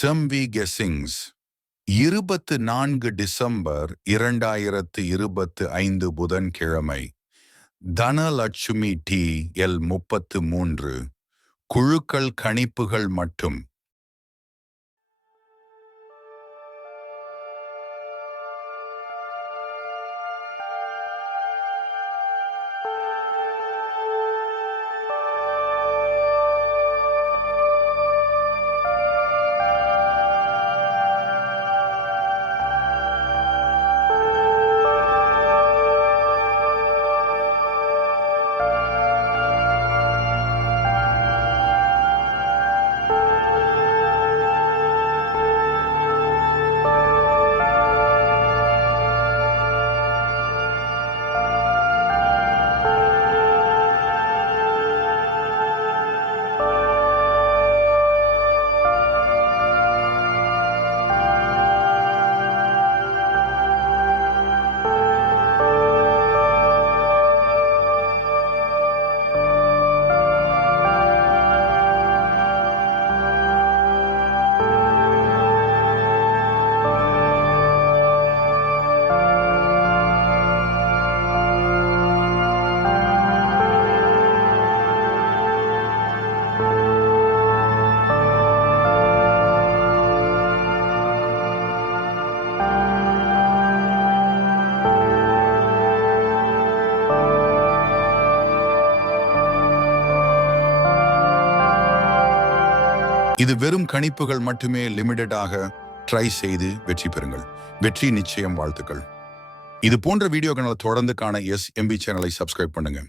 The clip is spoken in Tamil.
செம்வி கெஸ்ஸிங்ஸ் 24 டிசம்பர் 2025 புதன்கிழமை. தனலட்சுமி TL 33. குழுக்கள் கணிப்புகள் மட்டும். இது வெறும் கணிப்புகள் மட்டுமே. லிமிட்டடாக ட்ரை செய்து வெற்றி பெறுங்கள். வெற்றி நிச்சயம். வாழ்த்துக்கள். இது போன்ற வீடியோக்களை தொடர்ந்து காண SMB சேனலை சப்ஸ்கிரைப் பண்ணுங்க.